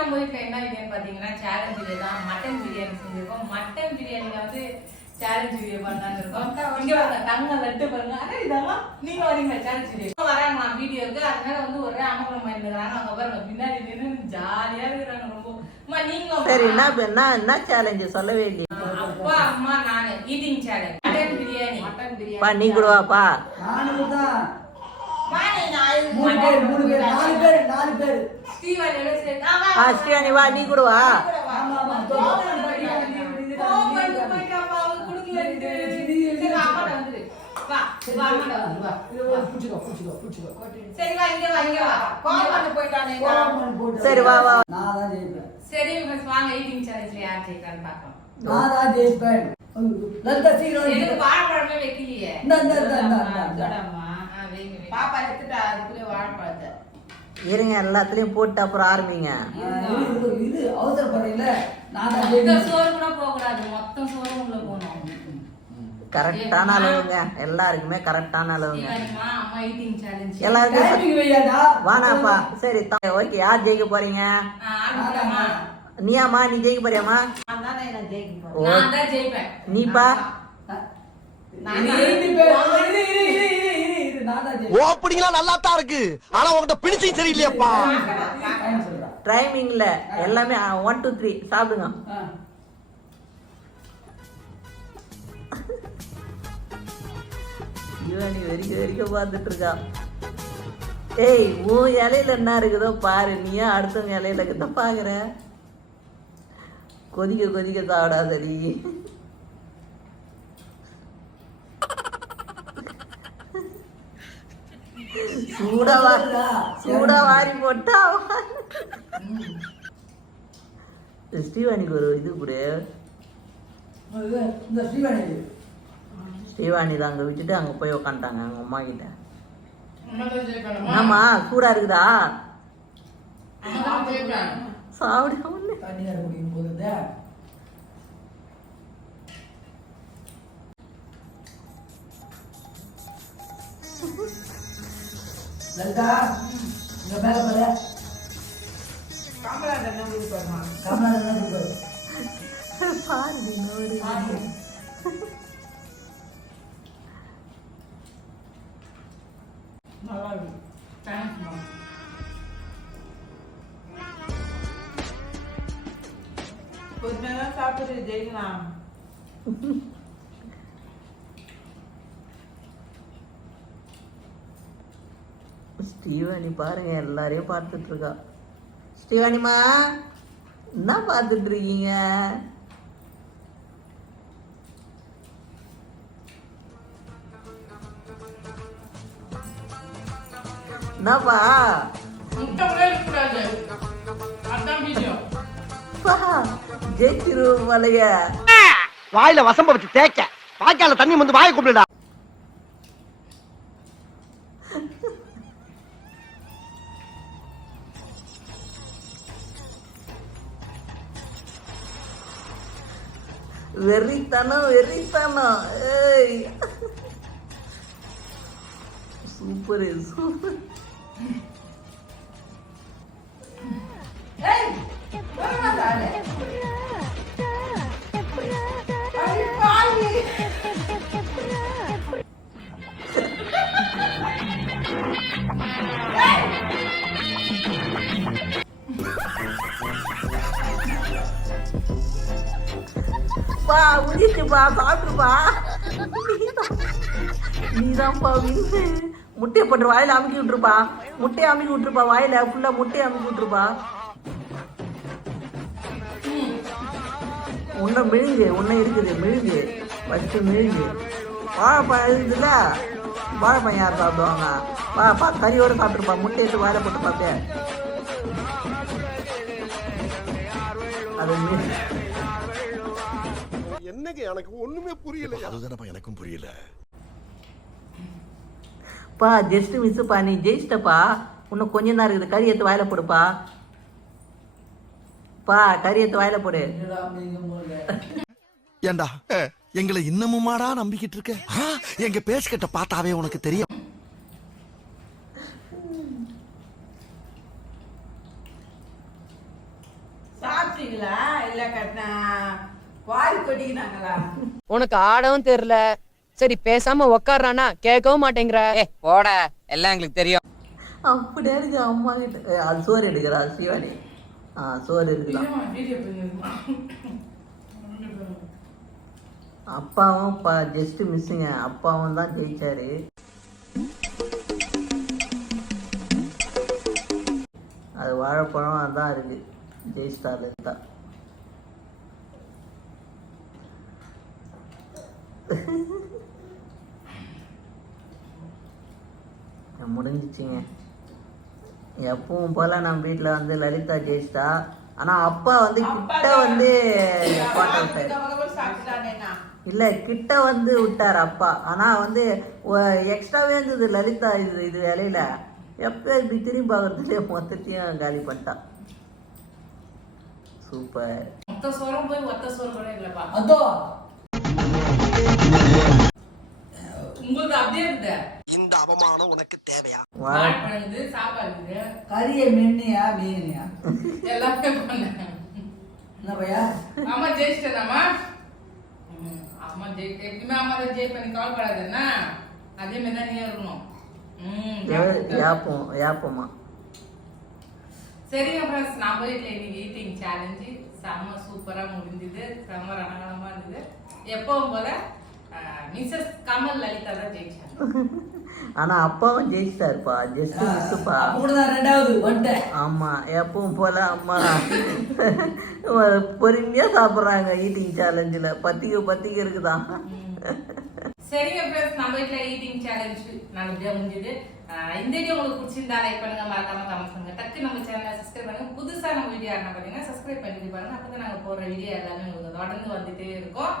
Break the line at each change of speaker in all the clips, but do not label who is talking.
நம்ம வீட்ல என்ன வீடியோன்னு பாத்தீங்கன்னா சேலஞ்ச் வீடியோ தான். மட்டன் பிரியாணி செஞ்சிருக்கோம். மட்டன் பிரியாணில வந்து சேலஞ்ச் வீடியோ பண்ணலாம்னு இருக்கோம். இங்க வாங்க. தங்க லட்டு பாருங்க. அண்ணா இதெல்லாம் நீங்க வரீங்க சேலஞ்ச் வீடியோ வராங்க வீடியோக்கு அதனால வந்து ஒரே அமகலம் மாதிரி இருக்கிறாங்க அங்க பாருங்க பின்னாடி நின்று ஜாலியா இருக்கிறாங்க ரொம்ப. அம்மா நீங்களும்
சரி என்ன என்ன என்ன சேலஞ்சு சொல்லவே இல்லையே.
அப்பா அம்மா நானு. Eating challenge mutton biryani mutton
பா நீ கூட வாப்பா.
நானும் தான் மூணு பேர் மூணு பேர் நாலு பேர் நாலு பேர்.
ஸ்ரீவாணியோட சேர்ந்து
ஆ ஸ்ரீவாணி வா நீ கூட வா
ஆமா ஆமா
கோவம் வந்து போயிட்டாப்பா, அவங்க குடுக்கலன்ட்டு. சரி. வா, வா, அம்மாட்ட வந்துரு, வா.
புடிச்சுக்கோ புடிச்சுக்கோ புடிச்சுக்கோ
சரி, வா, இங்க வா, இங்க வா. கோவம் வந்து போயிட்டானே, இங்க வா.
சரி, வா, வா.
நான் தான் ஜெயிப்பேன்
சரி, வாங்க, eating challenge ல யார் ஜெயிக்கிறான்னு பார்க்கலாம்.
நான் தான் ஜெயிப்பேன் லலிதா சீக்கிரம்
எனக்கு
வந்து.
வாழைப்பழமே வைக்கலையே.
இந்தா, இந்தா, இந்தா, இந்தா,
இருங்க எல்லாத்துலயும் போட்டு அப்புறம் ஆரம்பிங்க.
இது, நான்
சோறு கூட மொத்தம் உள்ள போகணும்.
கரெக்டான அளவுங்க. எல்லாருக்குமே கரெக்டான அளவுங்க. எல்லாருக்கும் வானாப்பா. சரி ஓகே யார் ஜெயிக்க போறீங்க? நீயாம்மா நீ ஜெயிக்க
ஜெயிப்பேன்.
நீப்பா?
ஓப்பனிங்லாம் நல்லா தான் இருக்கு. ஆனா உங்ககிட்ட பிடிச்சும் சரியில்லையாப்பா.
டைமிங்ல எல்லாமே ஒன் டூ த்ரீ சாப்பிடுங்க. நீ வெறிக்க வெறிக்க பார்த்துட்டு இருக்கா ஏய் உன் இலையில என்ன இருக்குதோ பாரு. நீ ஏன் அடுத்தவங்க இலையில கிட்ட பாக்குற. கொதிக்க கொதிக்க சாப்பிடாதடி சூடா வா சூடா. வாரி போட்டா ஸ்ரீவாணிக்கு ஒரு இது கூட.
ஸ்ரீவாணி
தான் அங்க விட்டுட்டு அங்க போய் உக்காந்துட்டாங்க அவங்க அம்மா கிட்ட. என்னம்மா சூடா இருக்குதா?
அம்மா
லலிதா இங்க மேல பாரு கமலாடா என்ன கொடுப்பாரு
பாரு இன்னொரு
நல்லா இருக்கு. Thanks, mom.
ஸ்ரீவாணி பாருங்க எல்லாரையும் பார்த்துட்டு இருக்கா ஸ்ரீவாணிமா என்ன பார்த்துட்டு ஸ்ரீவாணி பாருங்க
எல்லாரையும் பார்த்துட்ருக்கா. ஸ்டீவானிமா என்ன பார்த்துட்ருக்கீங்க?
என்னப்பா? ஜெயிச்சிருவோம் மலைய
வாயில வசம்ப வச்சு தேக்க வாய்க்கால தண்ணி வந்து வாய கும்பிடுடா.
வெறித்தனம் வெறித்தனம் ஏய் சூப்பர் சூப்பர் பா முடிச்சுப்பா சாப்பிட்டுப்பா நீதான்ப்பா வின்னு முட்டையை போட்டு வாயில அமுக்கி விட்டுருப்பா. முட்டையை அமுக்கி விட்டுருப்பா வாயில. ஃபுல்லா முட்டையை அமுக்கி விட்டுருப்பா. உன்னை மிழுங்கு உன்னை இருக்குது மிழுங்கு ஃபஸ்ட்டு மிழுங்கு வாழைப்பழம் இருக்குதுல்ல வாழைப்பழம் யார் சாப்பிடுவாங்க? வாப்பா கறியோட சாப்பிட்டுருப்பா. முட்டை எடுத்து வாயில போட்டு பார்ப்பேன். அது மிழு
என்னங்க எனக்கு ஒண்ணுமே புரியல அதுதானப்பா எனக்கும் புரியல.
பா ஜஸ்ட் மிஸ்ஸுப்பா நீ ஜெயிச்சிட்டப்பா. இன்னும் கொஞ்சம் தான் இருக்குது கறி எடுத்து வாயில போடுப்பா. பா கறி எடுத்து வாயில போடு.
ஏண்டா எங்களை இன்னமுமாடா நம்பிக்கிட்டு இருக்க? எங்க பேசுகிட்ட பார்த்தாவே உனக்கு தெரியும்.
ஆடுனீங்களா இல்ல கட்டினா?
உனக்கு ஆடவும் தெரியல. சரி பேசாம உக்காடுறானா கேட்கவும் மாட்டேங்கிற.
ஏ போட. எல்லாம் எங்களுக்கு தெரியும்.
அப்படியே இருக்கு அம்மா கிட்ட. சோறு எடுக்கிறா சிவானி? ஆ சோறு எடுக்கலாம் அப்பாவும் பா ஜஸ்ட் மிஸ்ஸுங்க அப்பாவும் தான் ஜெயிச்சாரு. அது வாழைப்பழம் அதான் இருக்கு. ஜெயிஸ்டார் இருந்தா முடிஞ்சிச்சுங்க. எப்பவும் போல நம்ம வீட்டில் வந்து லலிதா ஜெயிச்சிட்டா. ஆனால் அப்பா வந்து கிட்ட வந்து இல்ல கிட்ட வந்து விட்டார் அப்பா. ஆனா வந்து எக்ஸ்ட்ராவே இருந்தது லலிதா இது இது வேலையில. எப்ப இப்படி திரும்பி பார்க்கறதுலயே மொத்தத்தையும் காலி பண்ணிட்டான் சூப்பர்.
மொத்த சோறும் போய் ஒத்த சோறு கூட இல்லப்பா.
அதோ
உங்களுக்கு அப்படியே இருக்குது.
இந்த அவமானம் உனக்கு தேவையா?
சாப்பாடு
கறியை மென்னியா மீனியா?
எல்லாமே பண்ணேன்
என்ன பையா?
அம்மா ஜெயிச்சிட்டதாம்மா ம், அம்மா ஜெயிக்க எப்பயுமே அம்மா தான் ஜெயிப்பேன். நீ கவலைப்படாதுன்னா அதே மாதிரி தான் நீ இருக்கணும்.
யாப்பம்
சரிங்க ஃப்ரெண்ட்ஸ் நம்ம வீட்டில் இன்னைக்கு ஈட்டிங் சேலஞ்சு செம்ம சூப்பராக முடிஞ்சுது. செம்ம ரணகலமாக இருந்தது. எப்பவும் போல மிஸ்ஸஸ் கமல் லலிதா தான் ஜெயிச்சாங்க.
ஆனா அப்பாவும் ஜெயிச்சிட்டாருப்பா ஜஸ்ட் மிஸ்ஸுப்பா
தான் ரெண்டாவது
ஆமா எப்பவும் போல அம்மா. பொறுமையா சாப்பிடுறாங்க ஈட்டிங் சேலஞ்சில் பத்திக்கு பத்திக்கு இருக்குதான்
சரிங்க ஃப்ரெண்ட்ஸ் நம்ம வீட்டில் ஈட்டிங் சேலஞ்ச் நல்லபடியாக முடிஞ்சுது. இந்த வீடியோ உங்களுக்கு பிடிச்சிருந்தா லைக் பண்ணுங்க மறக்காம கமெண்ட் பண்ணுங்க. டக்கு நம்ம சேனலை சப்ஸ்கிரைப் பண்ணுங்க. புதுசா நம்ம வீடியோ பார்த்தீங்கன்னா சப்ஸ்கிரைப் பண்ணிட்டு பாருங்க. அப்பதான் நாங்க போடுற வீடியோ எல்லாமே உங்களுக்கு தொடர்ந்து வந்துட்டே இருக்கும்.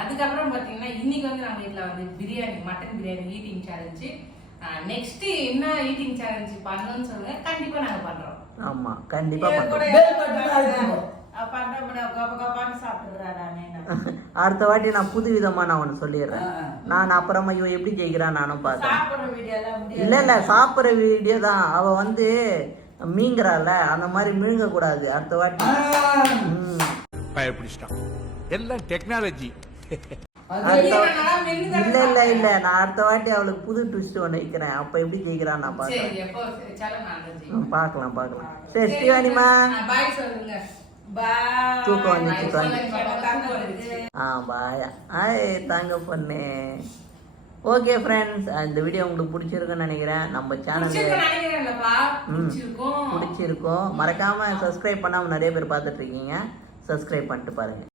அதுக்கப்புறம் பார்த்தீங்கன்னா இன்னைக்கு வந்து நம்ம வீட்டில் வந்து biryani mutton biryani eating challenge next என்ன ஈட்டிங் சேலஞ்சு பண்ணணும்னு சொல்லுங்க. கண்டிப்பா நாங்க பண்றோம்.
ஆமா கண்டிப்பா அடுத்த வாட்டி நான் புது விதமா நான் ஒன்று சொல்லிடுறேன். நான் அப்புறமா இவன் எப்படி ஜெயிக்கிறான் நானும்
முடியாது.
இல்ல இல்ல சாப்பிடுற வீடியோ தான். அவ வந்து மீங்குறால அந்த மாதிரி மீழ்க கூடாது அடுத்த வாட்டி. ம்.
பயப்பிடிச்சிட்டான். எல்லாம் டெக்னாலஜி
இல்ல இல்ல இல்ல. நான் அடுத்த வாட்டி அவளுக்கு புது ட்விஸ்ட் ஒன்று வைக்கிறேன். அப்ப எப்படி ஜெயிக்கிறான் நான் பார்க்கறேன்.
சரி எப்போ? சேலம் நான் தான்
ம்,
ஜெயிப்பேன்.
பார்க்கலாம் பார்க்கலாம். சரி ஸ்ரீவாணிமா
ஆ, பாய் சொல்லுங்க.
பாய்
தூக்கம் வந்துச்சு
தூக்கம்.
ஆ பாயா ஆய் தாங்க பொண்ணு. ஓகே ஃப்ரெண்ட்ஸ் இந்த வீடியோ உங்களுக்கு பிடிச்சிருக்குன்னு நினைக்கிறேன். நம்ம சேனல்.
பிடிச்சிருக்கும்.
பிடிச்சிருக்கும். மறக்காம சப்ஸ்கிரைப் பண்ணாம நிறைய பேர் பார்த்துட்டு இருக்கீங்க. சப்ஸ்கிரைப் பண்ணிட்டு பாருங்க.